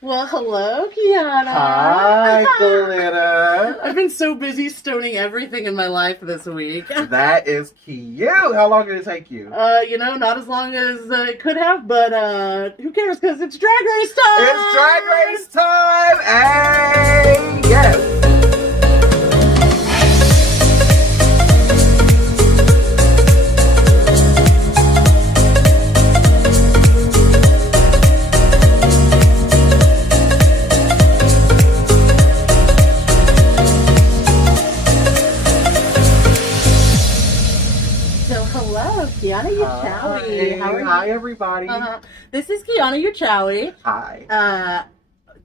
Well, hello, Kiana. Hi, Glitter. I've been so busy stoning everything in my life this week. That is cute. How long did it take you? Not as long as it could have, but who cares? Because it's Drag Race time. It's Drag Race time. Hey, yes. Kiana Uchawi. Hi, everybody. This is Kiana Uchawi. Hi.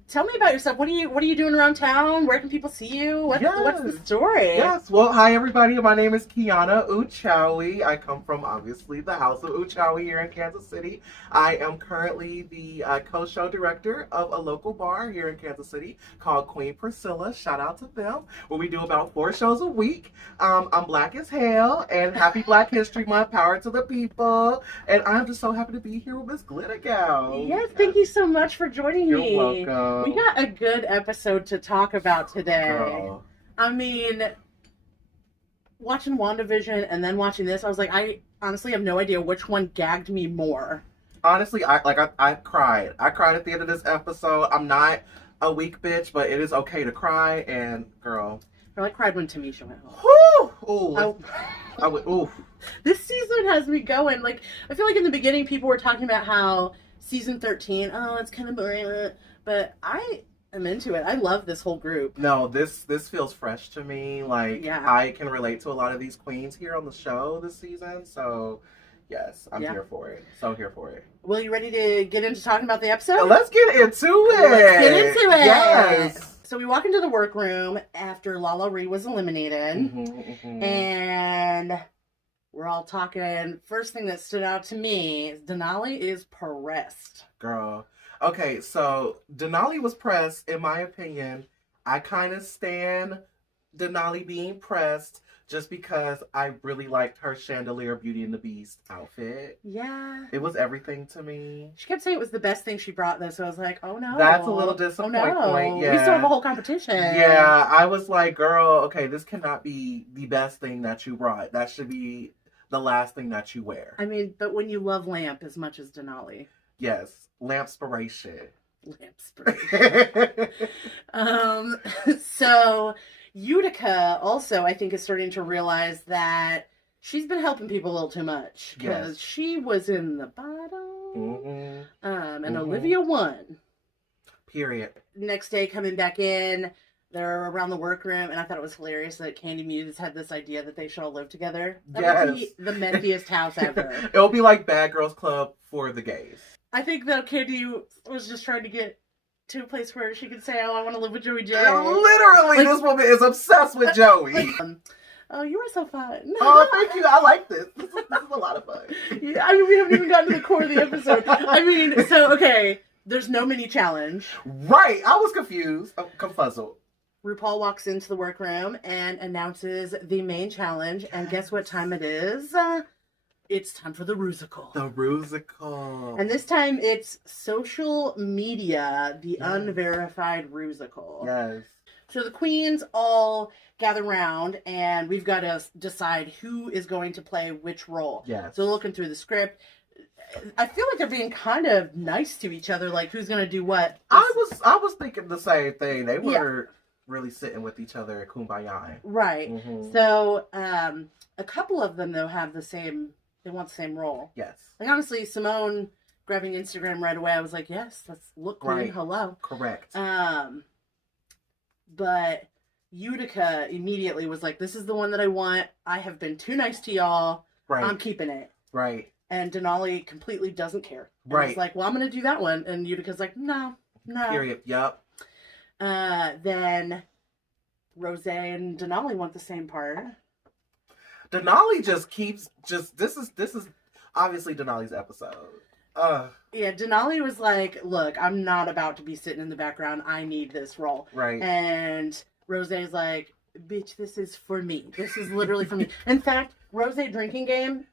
Tell me about yourself. What are you doing around town? Where can people see you? What's the story? Yes. Well, hi, everybody. My name is Kiana Uchawi. I come from, obviously, the house of Uchawi here in Kansas City. I am currently the co-show director of a local bar here in Kansas City called Queen Priscilla. Shout out to them. Where we do about 4 shows a week. I'm black as hell, and happy Black History Month. Power to the people. And I'm just so happy to be here with Miss Glitter Gal. Yes, thank you so much for joining me. You're welcome. We got a good episode to talk about today. Girl. I mean, watching WandaVision and then watching this, I was like, I honestly have no idea which one gagged me more. Honestly, I cried. I cried at the end of this episode. I'm not a weak bitch, but it is okay to cry. And girl, I cried when Tamisha went home. Ooh, I would. Ooh. This season has me going. Like, I feel like in the beginning, people were talking about how season 13, it's kind of boring. But I am into it. I love this whole group. No, this feels fresh to me. Like, yeah. I can relate to a lot of these queens here on the show this season. So, yes, I'm here for it. So here for it. Well, you ready to get into talking about the episode? Let's get into it. Let's get into it. Yes. So we walk into the workroom after Lala Ree was eliminated. And we're all talking. First thing that stood out to me is Denali is pressed. Girl. Okay, so Denali was pressed, in my opinion. I kind of stan Denali being pressed just because I really liked her Chandelier Beauty and the Beast outfit. Yeah. It was everything to me. She kept saying it was the best thing she brought, though, so I was like, oh no. That's a little disappointing. Oh, no. Yeah. We still have a whole competition. Yeah, I was like, girl, okay, this cannot be the best thing that you brought. That should be the last thing that you wear. I mean, but when you love Lamp as much as Denali. Yes. Lampspiration. So Utica also, I think, is starting to realize that she's been helping people a little too much because she was in the bottom, and Olivia won. Period. Next day, coming back in, they're around the workroom, and I thought it was hilarious that Candy Muse had this idea that they should all live together. That would be the messiest house ever. It'll be like Bad Girls Club for the gays. I think that Candy was just trying to get to a place where she could say, "Oh, I want to live with Joey J." Literally, this woman is obsessed with Joey. Oh, you were so fun. Oh, thank you. I like this. This is a lot of fun. Yeah, I mean, we haven't even gotten to the core of the episode. I mean, okay, there's no mini challenge. Right. I was confused. I'm confuzzled. RuPaul walks into the workroom and announces the main challenge, and guess what time it is? It's time for the Rusical. The Rusical. And this time it's social media, the unverified Rusical. Yes. So the queens all gather around, and we've got to decide who is going to play which role. Yes. So looking through the script, I feel like they're being kind of nice to each other, like who's going to do what. I was thinking the same thing. They were really sitting with each other at Kumbaya. Right. So a couple of them, though, have the same... They want the same role. Yes. Like, honestly, Simone grabbing Instagram right away, I was like, yes, let's look queen. Hello. Correct. But Utica immediately was like, this is the one that I want. I have been too nice to y'all. Right. I'm keeping it. Right. And Denali completely doesn't care. And right. It's like, well, I'm going to do that one. And Utica's like, no. Period. Yup. Then Rose and Denali want the same part. Denali just keeps this is obviously Denali's episode. Yeah, Denali was like, look, I'm not about to be sitting in the background. I need this role. Right. And Rose's like, bitch, this is for me. This is literally for me. In fact, Rose drinking game,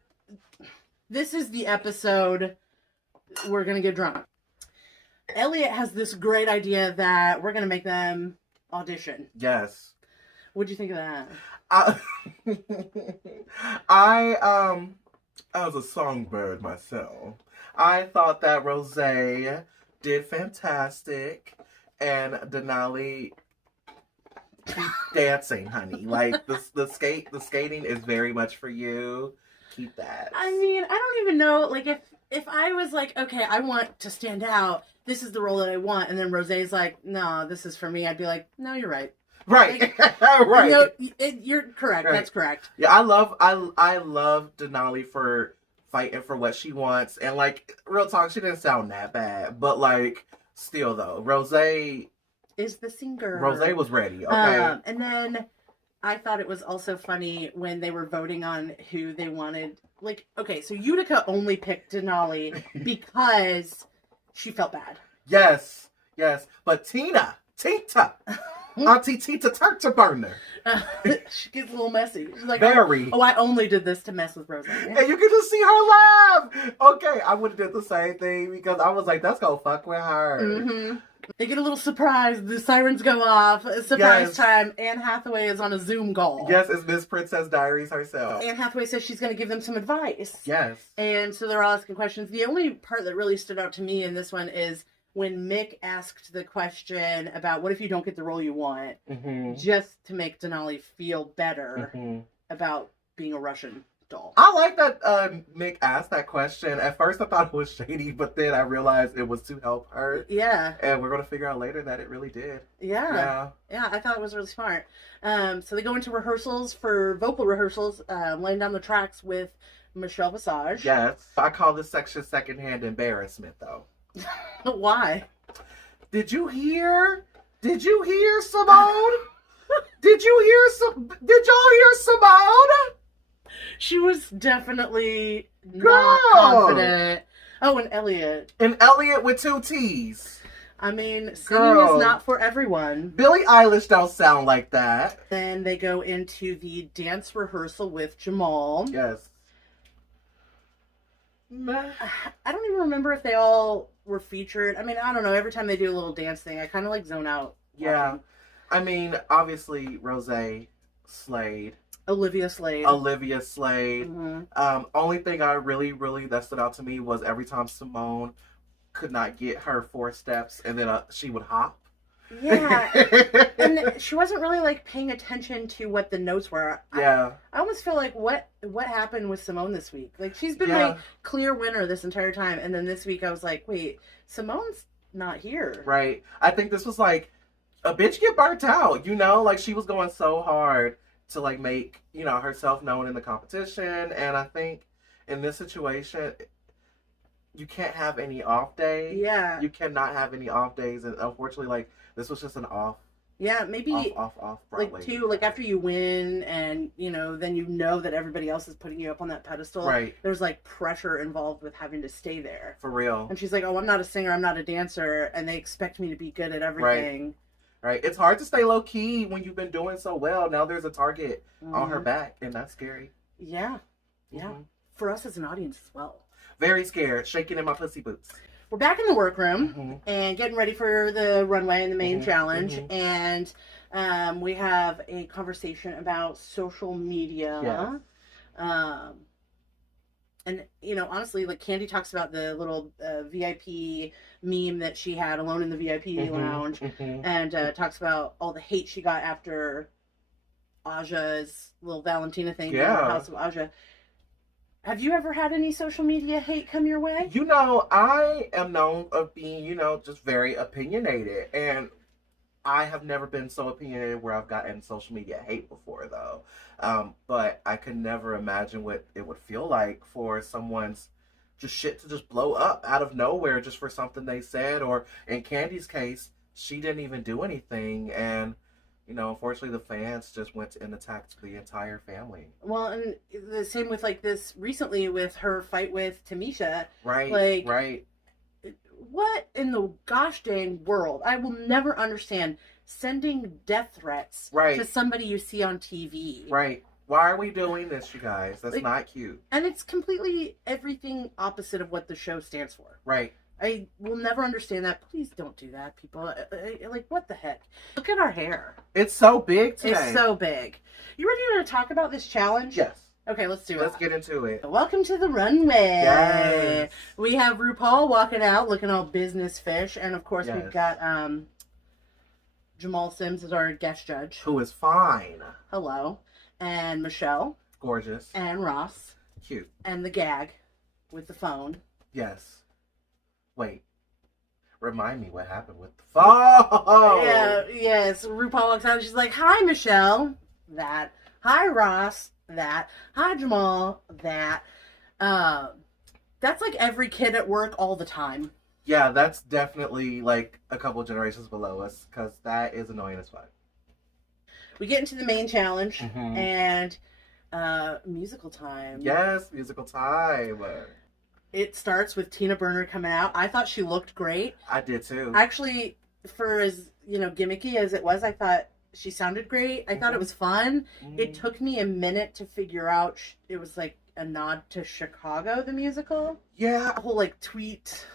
this is the episode we're going to get drunk. Elliot has this great idea that we're going to make them audition. Yes. What'd you think of that? I was a songbird myself. I thought that Rose did fantastic, and Denali, keep dancing, honey. Like the skating is very much for you. Keep that. I mean, I don't even know. Like if I was like, okay, I want to stand out. This is the role that I want, and then Rose's like, no, this is for me. I'd be like, no, you're right. Right, like, right. No, you're correct. Right. That's correct. Yeah, I love Denali for fighting for what she wants, and like real talk, she didn't sound that bad, but like still though, Rose is the singer. Rose was ready. Okay, and then I thought it was also funny when they were voting on who they wanted. Like, okay, so Utica only picked Denali because she felt bad. Yes, but Tita. Auntie Tita Turta Burner. She gets a little messy. She's like, very. Oh, I only did this to mess with Rose. And you can just see her laugh. Okay, I would have did the same thing because I was like, that's gonna fuck with her. Mm-hmm. They get a little surprised. The sirens go off. Surprise time. Anne Hathaway is on a Zoom call. Yes, it's Miss Princess Diaries herself. Anne Hathaway says she's going to give them some advice. Yes. And so they're all asking questions. The only part that really stood out to me in this one is when Mick asked the question about what if you don't get the role you want, just to make Denali feel better about being a Russian doll. I like that Mick asked that question. At first I thought it was shady, but then I realized it was to help her. Yeah. And we're going to figure out later that it really did. Yeah, I thought it was really smart. So they go into rehearsals for vocal rehearsals, laying down the tracks with Michelle Visage. Yes. I call this section secondhand embarrassment, though. Why? Did you hear Simone? Did y'all hear Simone? She was definitely not confident. Oh, and Elliot. And Elliot with 2 T's. I mean, singing is not for everyone. Billie Eilish don't sound like that. Then they go into the dance rehearsal with Jamal. Yes. I don't even remember if they all were featured. I mean, I don't know. Every time they do a little dance thing, I kind of like zone out. Yeah. I mean, obviously, Rose slayed. Olivia Slade. Mm-hmm. Only thing I really that stood out to me was every time Simone could not get her 4 steps, and then she would hop. Yeah, and she wasn't really like paying attention to what the notes were. Yeah, I almost feel like what happened with Simone this week? Like she's been my clear winner this entire time, and then this week I was like, wait, Simone's not here. Right. I think this was like a bitch get burnt out. You know, like she was going so hard to like make herself known in the competition, and I think in this situation, you can't have any off days. Yeah, you cannot have any off days, and unfortunately, like. This was just an off. Yeah, maybe off Broadway. Like too, like after you win and then you know that everybody else is putting you up on that pedestal. Right. There's like pressure involved with having to stay there. For real. And she's like, "Oh, I'm not a singer, I'm not a dancer, and they expect me to be good at everything." Right. It's hard to stay low key when you've been doing so well. Now there's a target on her back, and that's scary. Yeah. Yeah. Mm-hmm. For us as an audience as well. Very scared, shaking in my pussy boots. We're back in the workroom and getting ready for the runway and the main challenge. And we have a conversation about social media. Yes. And, honestly, like Candy talks about the little VIP meme that she had alone in the VIP lounge. And talks about all the hate she got after Aja's little Valentina thing in the House of Aja. Have you ever had any social media hate come your way? I am known of being, just very opinionated. And I have never been so opinionated where I've gotten social media hate before, though. But I could never imagine what it would feel like for someone's just shit to just blow up out of nowhere just for something they said. Or in Candy's case, she didn't even do anything. And unfortunately, the fans just went and attacked the entire family. Well, and the same with like this recently with her fight with Tamisha. Right. Right. What in the gosh dang world? I will never understand sending death threats to somebody you see on TV. Right. Why are we doing this, you guys? That's not cute. And it's completely everything opposite of what the show stands for. Right. I will never understand that. Please don't do that, people. Like, what the heck? Look at our hair. It's so big today. It's so big. You ready to talk about this challenge? Yes. Okay, let's do it. Let's get into it. Welcome to the runway. Yes. We have RuPaul walking out looking all business fish. And, of course, we've got Jamal Sims as our guest judge. Who is fine. Hello. And Michelle. Gorgeous. And Ross. Cute. And the gag with the phone. Yes. Wait. Remind me what happened with the phone. Yeah, yes. RuPaul walks out and she's like, hi, Michelle. That. Hi, Ross. That. Hi, Jamal. That. That's like every kid at work all the time. Yeah, that's definitely like a couple generations below us, because that is annoying as fuck. We get into the main challenge and musical time. Yes, musical time. It starts with Tina Burner coming out. I thought she looked great. I did too. Actually, for as, gimmicky as it was, I thought she sounded great. I thought it was fun. It took me a minute to figure out it was like a nod to Chicago, the musical. Yeah. A whole like tweet.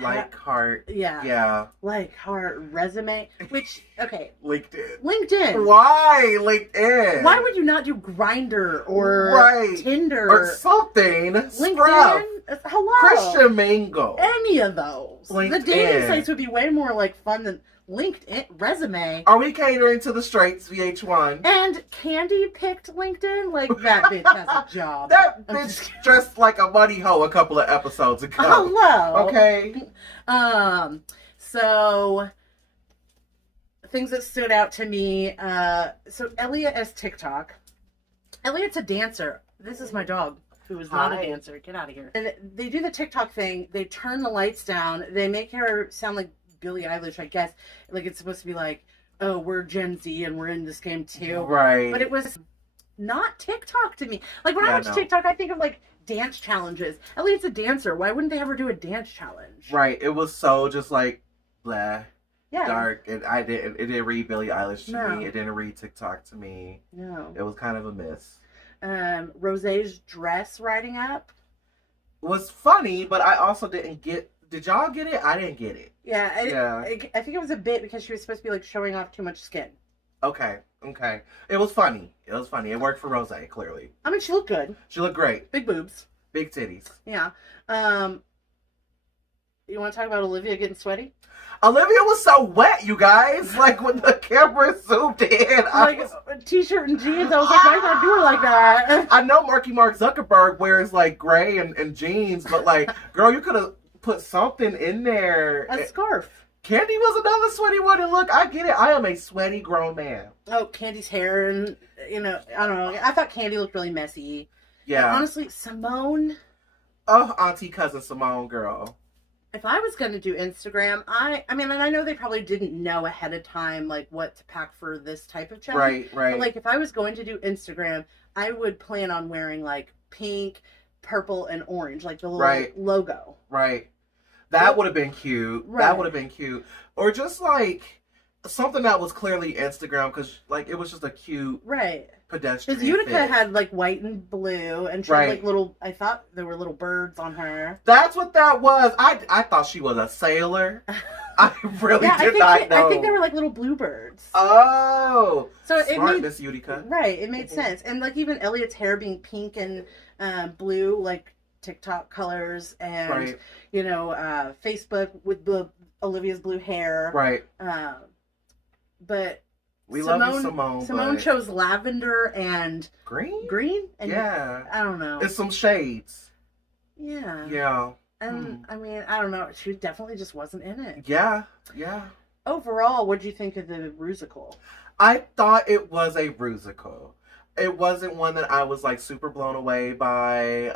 Like heart. Yeah. Yeah. Like heart resume. Which, okay. LinkedIn. Why LinkedIn? Why would you not do Grindr or Tinder or something? LinkedIn? Scruff. Hello. Christian Mingle. Any of those. LinkedIn. The dating sites would be way more like fun than LinkedIn resume. Are we catering to the straights, VH1? And Candy picked LinkedIn? Like, that bitch has a job. That bitch dressed like a money hoe a couple of episodes ago. Hello. Okay. So, things that stood out to me. So, Elliot as TikTok. Elliot's a dancer. This is my dog, who is not a dancer. Get out of here. And they do the TikTok thing. They turn the lights down. They make her sound like Billie Eilish, I guess. Like, it's supposed to be like, oh, we're Gen Z and we're in this game too. Right. But it was not TikTok to me. Like, when I watch TikTok, I think of like dance challenges. Elliot's a dancer. Why wouldn't they ever do a dance challenge? Right. It was so just like blah. Yeah. Dark. And it didn't read Billie Eilish to me. It didn't read TikTok to me. No. It was kind of a miss. Rosé's dress riding up was funny, but I also didn't get. Did y'all get it? I didn't get it. Yeah, I think it was a bit because she was supposed to be like showing off too much skin. Okay. It was funny. It worked for Rosé, clearly. I mean, she looked good. She looked great. Big boobs. Big titties. Yeah. You want to talk about Olivia getting sweaty? Olivia was so wet, you guys. Like, when the camera zoomed in. Like, t-shirt and jeans. I was like, why did I do her like that? I know Marky Mark Zuckerberg wears, like, gray and jeans, but, like, girl, you could have put something in there. A scarf. Candy was another sweaty one, and look, I get it. I am a sweaty grown man. Oh, Candy's hair, and, I don't know. I thought Candy looked really messy. Yeah. And honestly, Simone. Oh, auntie cousin Simone, girl. If I was going to do Instagram, I mean, and I know they probably didn't know ahead of time, like, what to pack for this type of challenge. Right. But, like, if I was going to do Instagram, I would plan on wearing, like, pink, purple, and orange, like the little logo. Right. That would have been cute. Right. That would have been cute. Or just, like, something that was clearly Instagram, because, like, it was just a cute pedestrian because Utica had, like, white and blue, and she had, like, little, I thought there were little birds on her. That's what that was. I thought she was a sailor. I really did not know. I think they were, like, little bluebirds. Oh. So smart, it made, Miss Utica. Right. It made sense. And, like, even Elliot's hair being pink and blue, like, TikTok colors, and, Facebook with Olivia's blue hair. Right. But we love you, Simone. Simone chose lavender and green? And I don't know. It's some shades. Yeah. Yeah. And, I mean, I don't know. She definitely just wasn't in it. Yeah. Overall, what'd you think of the Rusical? I thought it was a Rusical. It wasn't one that I was, like, super blown away by.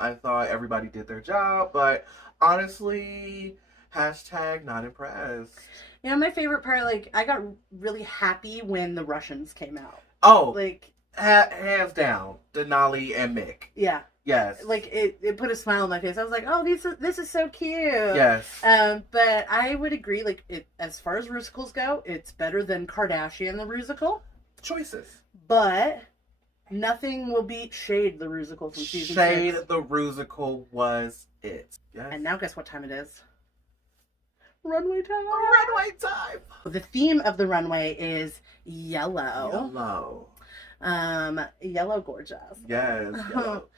I thought everybody did their job, but honestly, # not impressed. You know, my favorite part, like, I got really happy when the Russians came out. Oh. Like, hands down, Denali and Mick. Yeah. Yes. Like, it put a smile on my face. I was like, oh, this is so cute. Yes. But I would agree, like, as far as Rusicals go, it's better than Kardashian the Rusical. Choices. But Nothing will beat Shade the Rusical from season 6. Shade the Rusical was it. Yes. And now guess what time it is? Runway time. Runway time. The theme of the runway is yellow. Yellow gorgeous. Yes. Yellow.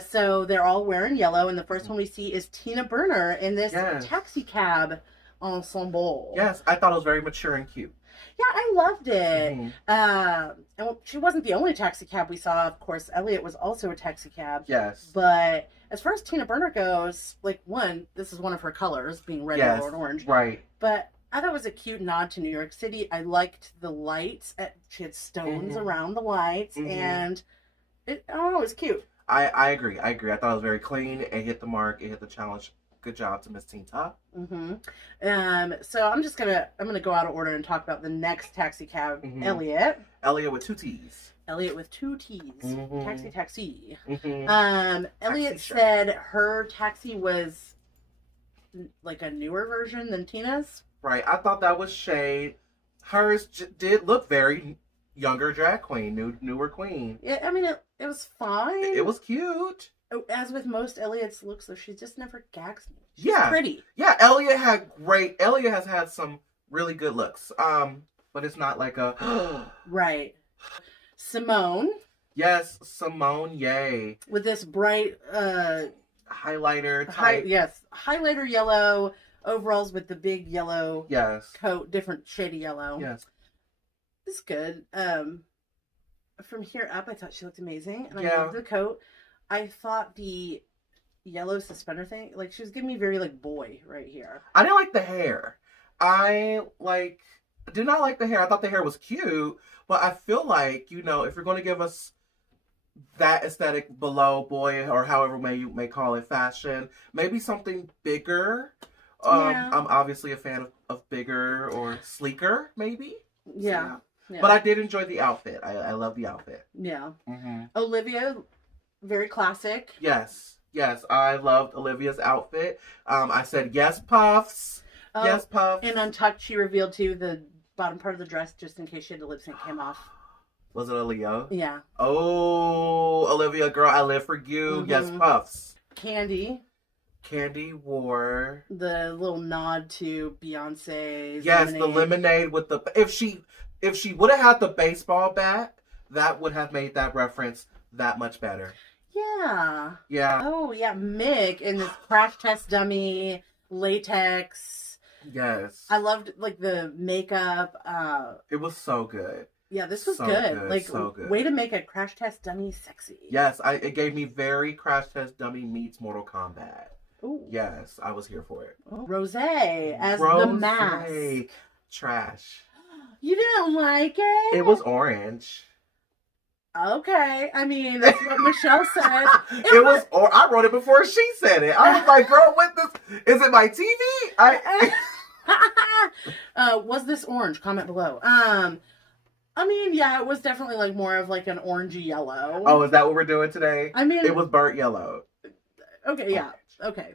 So they're all wearing yellow, and the first one we see is Tina Burner in this taxi cab ensemble. Yes, I thought it was very mature and cute. Yeah, I loved it. And she wasn't the only taxi cab we saw. Of course, Elliot was also a taxi cab. Yes. But as far as Tina Burner goes, like, this is one of her colors, being red, yellow, and orange. Right. But I thought it was a cute nod to New York City. I liked the lights. She had stones around the lights, and I don't know, it was cute. I agree. I thought it was very clean. It hit the mark. It hit the challenge. Good job to Miss Tinta. So I'm gonna go out of order and talk about the next taxi cab, Elliot. Elliot with 2 T's. Elliot with 2 T's. Taxi. Elliot said her taxi was like a newer version than Tina's. Right. I thought that was shade. Hers did look very younger drag queen, newer queen. Yeah, I mean, it was fine. It was cute. As with most Elliot's looks, though, she just never gags me. She's pretty. Yeah, Elliot has had some really good looks. But it's not like a right. Simone. Yes, Simone, yay. With this bright highlighter type. Highlighter yellow overalls with the big yellow coat, different shade of yellow. Yes. It's good. From here up, I thought she looked amazing. And I loved the coat. I thought the yellow suspender thing, like, she was giving me very, like, boy right here. I didn't like the hair. I did not like the hair. I thought the hair was cute, but I feel like, if you're going to give us that aesthetic below boy, or however you may call it, fashion, maybe something bigger. I'm obviously a fan of bigger or sleeker, maybe. Yeah. So, but I did enjoy the outfit. I love the outfit. Yeah. Olivia, very classic. Yes, I loved Olivia's outfit. I said yes, puffs. Yes, puffs. And Untucked, she revealed too the bottom part of the dress just in case she had the lip sync came off. Was it a Leo? Yeah. Oh, Olivia, girl, I live for you. Yes, puffs. Candy wore the little nod to Beyonce's. Yes, lemonade. The lemonade with the. If she would have had the baseball bat, that would have made that reference that much better. Yeah. Yeah. Oh, yeah. Mick in this crash test dummy latex. Yes. I loved, like, the makeup. It was so good. Yeah, this was good. Like, so good. Way to make a crash test dummy sexy. Yes, it gave me very crash test dummy meets Mortal Kombat. Ooh. Yes, I was here for it. Oh. Rosé as the mask. Trash. You didn't like it? It was orange. Okay, I mean, that's what Michelle said. I wrote it before she said it. I was like, girl, what this? Is it my TV? Was this orange? Comment below. I mean, yeah, it was definitely like more of like an orangey yellow. Oh, is that what we're doing today? I mean, it was burnt yellow. Okay, yeah, okay.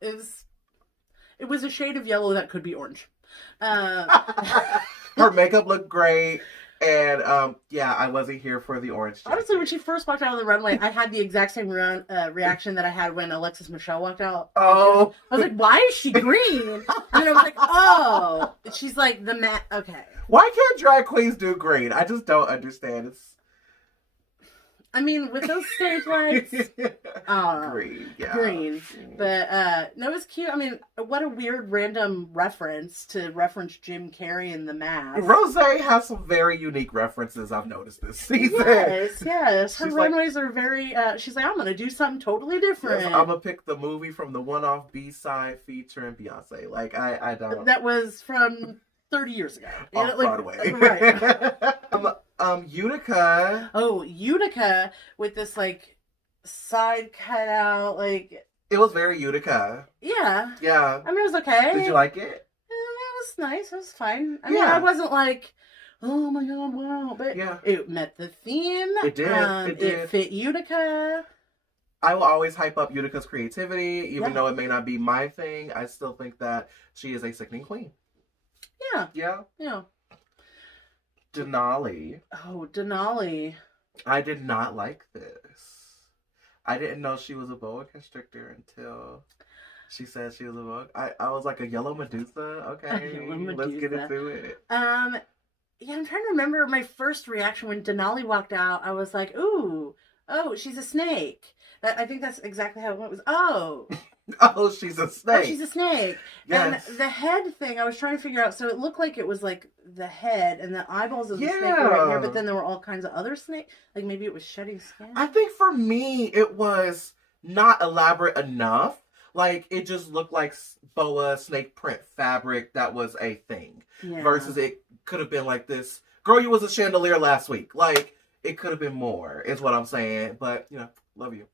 It was a shade of yellow that could be orange. Her makeup looked great. And, I wasn't here for the orange jacket. Honestly, when she first walked out on the runway, I had the exact same reaction that I had when Alexis Michelle walked out. Oh. I was like, why is she green? And I was like, oh. She's like, the matte, okay. Why can't drag queens do green? I just don't understand. I mean, with those stage lights, green, yeah. Green. But, no, it was cute. I mean, what a weird random reference to reference Jim Carrey in The Mask. Rosé has some very unique references I've noticed this season. Yes. Her runways are very, she's like, I'm going to do something totally different. Yes, I'm going to pick the movie from the one-off B-side featuring Beyonce. Like, I don't. That was from 30 years ago. Off Broadway. Right. Utica. Oh, Utica with this, like, side cutout, like... It was very Utica. Yeah. Yeah. I mean, it was okay. Did you like it? It was nice. It was fine. I mean, I wasn't like, oh my god, wow. But it met the theme. It did. It fit Utica. I will always hype up Utica's creativity, even though it may not be my thing. I still think that she is a sickening queen. Yeah. Yeah. Denali. Oh, Denali. I did not like this. I didn't know she was a boa constrictor until she said she was a boa. I was like, a yellow Medusa? Okay, Yellow Medusa. Let's get into it. Yeah, I'm trying to remember my first reaction when Denali walked out. I was like, ooh, oh, she's a snake. I think that's exactly how it went. Was, oh. Oh, she's a snake. Oh, she's a snake. Yes. And the head thing, I was trying to figure out. So it looked like it was like the head and the eyeballs of the snake were right here, but then there were all kinds of other snakes. Like maybe it was shedding skin. I think for me, it was not elaborate enough. Like, it just looked like boa snake print fabric that was a thing. Yeah. Versus it could have been like this, girl, you was a chandelier last week. Like, it could have been more, is what I'm saying. But, love you.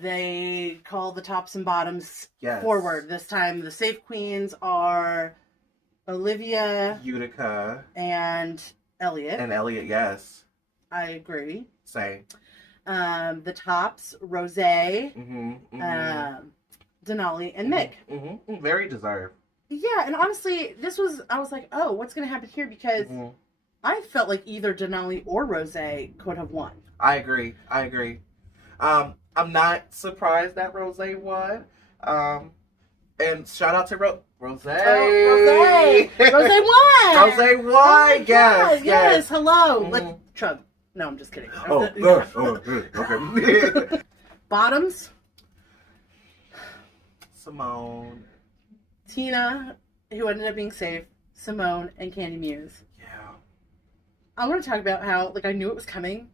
They call the tops and bottoms forward. This time, the safe queens are Olivia, Utica, and Elliot. And Elliot, yes. I agree. Same. The tops, Rose, Denali, and Mick. Mm-hmm. Very deserved. Yeah, and honestly, I was like, oh, what's going to happen here? Because I felt like either Denali or Rose could have won. I agree. I'm not surprised that Rose won. And shout out to Rose. Rose! Rose won! Rose won! Yes. Hello. Let's chug. No, I'm just kidding. Okay. Bottoms. Simone. Tina, who ended up being safe. Simone and Candy Muse. Yeah. I want to talk about how, I knew it was coming.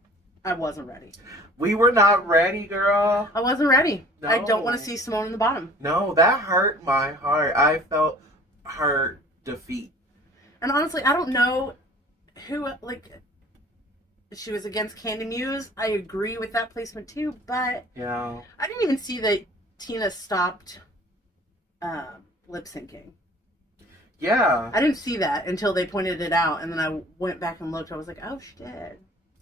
I wasn't ready. We were not ready, girl. I wasn't ready. No. I don't want to see Simone in the bottom. No, that hurt my heart. I felt her defeat. And honestly, I don't know who, she was against Candy Muse. I agree with that placement too, but yeah, I didn't even see that Tina stopped lip syncing. Yeah. I didn't see that until they pointed it out, and then I went back and looked. I was like, oh, she did.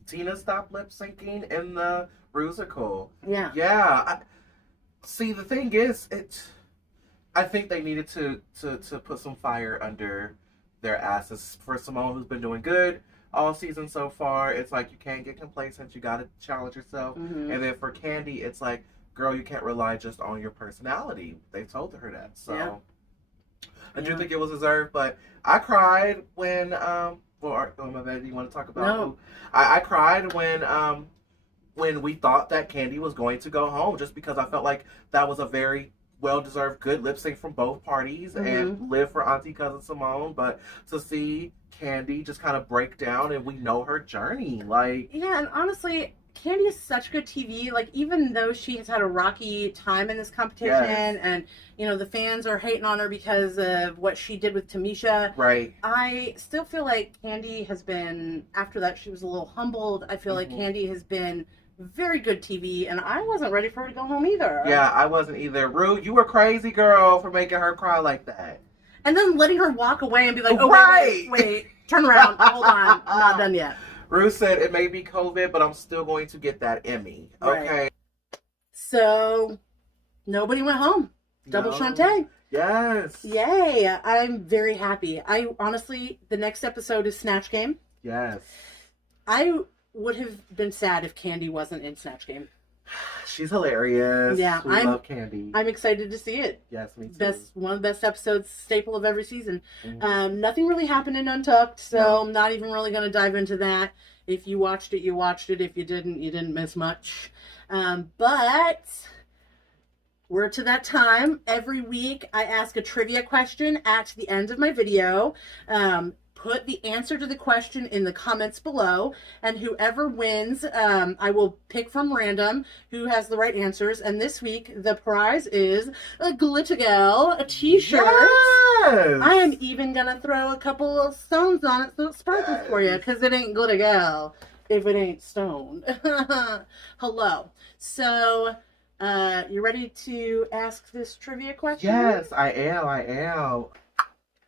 Tina stopped lip syncing in the Rusical. Yeah. Yeah. See, the thing is, I think they needed to put some fire under their asses. For Simone, who's been doing good all season so far, it's like you can't get complacent. You got to challenge yourself. Mm-hmm. And then for Candy, it's like, girl, you can't rely just on your personality. They told her that. So yeah. I do think it was deserved, but I cried when my bad, you want to talk about? No. I cried when we thought that Candy was going to go home, just because I felt like that was a very well-deserved good lip sync from both parties, mm-hmm. and live for Auntie Cousin Simone. But to see Candy just kind of break down, and we know her journey, yeah, and honestly, Candy is such good TV. Even though she has had a rocky time in this competition, yes. and the fans are hating on her because of what she did with Tamisha, right? I still feel like Candy has been, after that she was a little humbled. I feel mm-hmm. like Candy has been very good TV, and I wasn't ready for her to go home either. Yeah, I wasn't either. Rue, you were crazy, girl, for making her cry like that. And then letting her walk away and be like, oh, right. wait, turn around, hold on, I'm not done yet. Rue said it may be COVID, but I'm still going to get that Emmy. Okay. Right. So, nobody went home. Double Shantae. Yes. Yay. I'm very happy. Honestly, the next episode is Snatch Game. Yes. I would have been sad if Candy wasn't in Snatch Game. She's hilarious. Yeah. I love Candy. I'm excited to see it. Yes, me too. One of the best episodes, staple of every season. Mm-hmm. Nothing really happened in Untucked, so I'm not even really going to dive into that. If you watched it, you watched it. If you didn't miss much. But we're to that time. Every week, I ask a trivia question at the end of my video. Put the answer to the question in the comments below, and whoever wins, I will pick from random who has the right answers. And this week, the prize is a Glitter Girl, a t-shirt. Yes! I am even going to throw a couple of stones on it so it sparkles for you, because it ain't Glitter Girl if it ain't stoned. Hello. So, you ready to ask this trivia question? Yes, I am.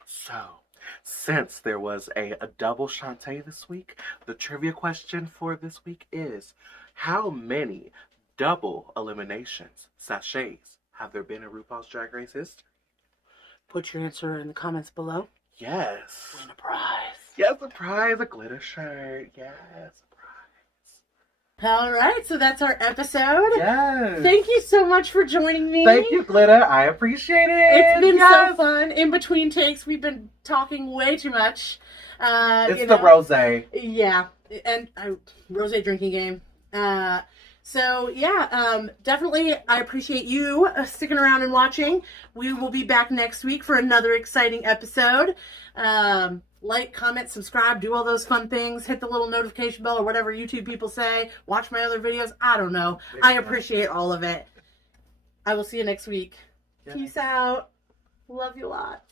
So, since there was a double Shantae this week, the trivia question for this week is, how many double eliminations, sachets, have there been in RuPaul's Drag Race history? Put your answer in the comments below. Yes. Win a prize. Yes, a prize, a glitter shirt. Yes, a prize. All right, so that's our episode. Yes. Thank you so much for joining me. Thank you, Glitter. I appreciate it. It's been so fun. In between takes, we've been talking way too much. It's the rosé. Yeah, and rosé drinking game. So yeah, definitely I appreciate you sticking around and watching. We will be back next week for another exciting episode. Like, comment, subscribe, do all those fun things. Hit the little notification bell or whatever YouTube people say. Watch my other videos. I don't know. I appreciate all of it. I will see you next week. Peace out. Love you a lot.